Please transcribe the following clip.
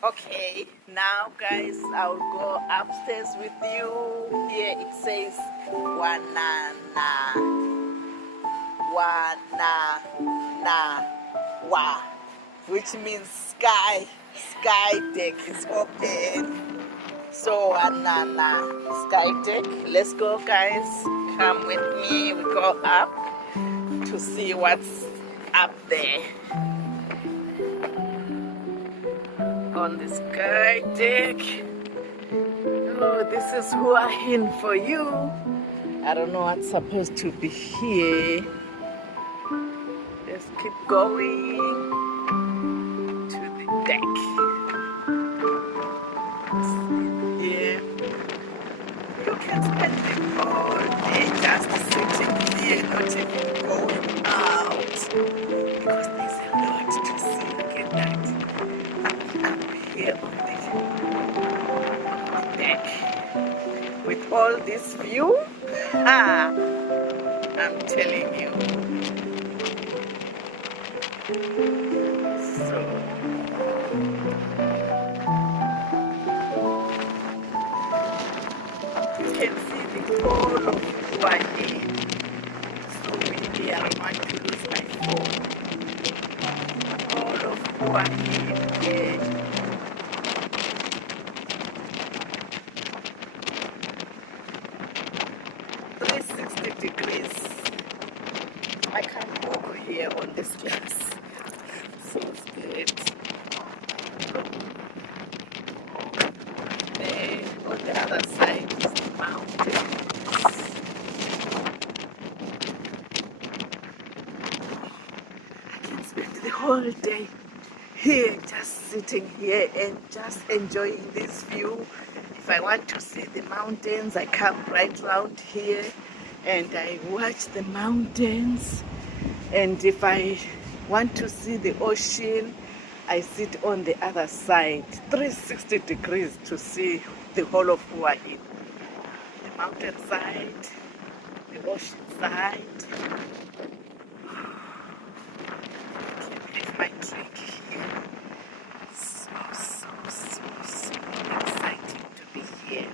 Okay, now guys, I'll go upstairs with you. Here it says wanana, wanana, wa, which means sky deck is open. So wanana, sky deck. Let's go guys, come with me. We go up to see what's up there on the sky deck. Oh, this is Hua-Hin for you. I don't know what's supposed to be here. Let's keep going to the deck. Yeah, you can spend the whole day just sitting here, not even going out, because there's a lot to see. Look at that. I'm here on the deck with all this view. I'm telling you. So you can see the whole of Hawaii. So maybe I want to lose my phone. All of Hawaii. Yeah. 360 degrees. I can't walk here on this glass. So scared. There, on the other side is the mountains. I can spend the whole day here, just sitting here and just enjoying this view. If I want to see the mountains, I come right round here and I watch the mountains. And if I want to see the ocean, I sit on the other side, 360 degrees to see the whole of Hawaii. The mountain side, the ocean side. Let me leave my drink here. So exciting to be here.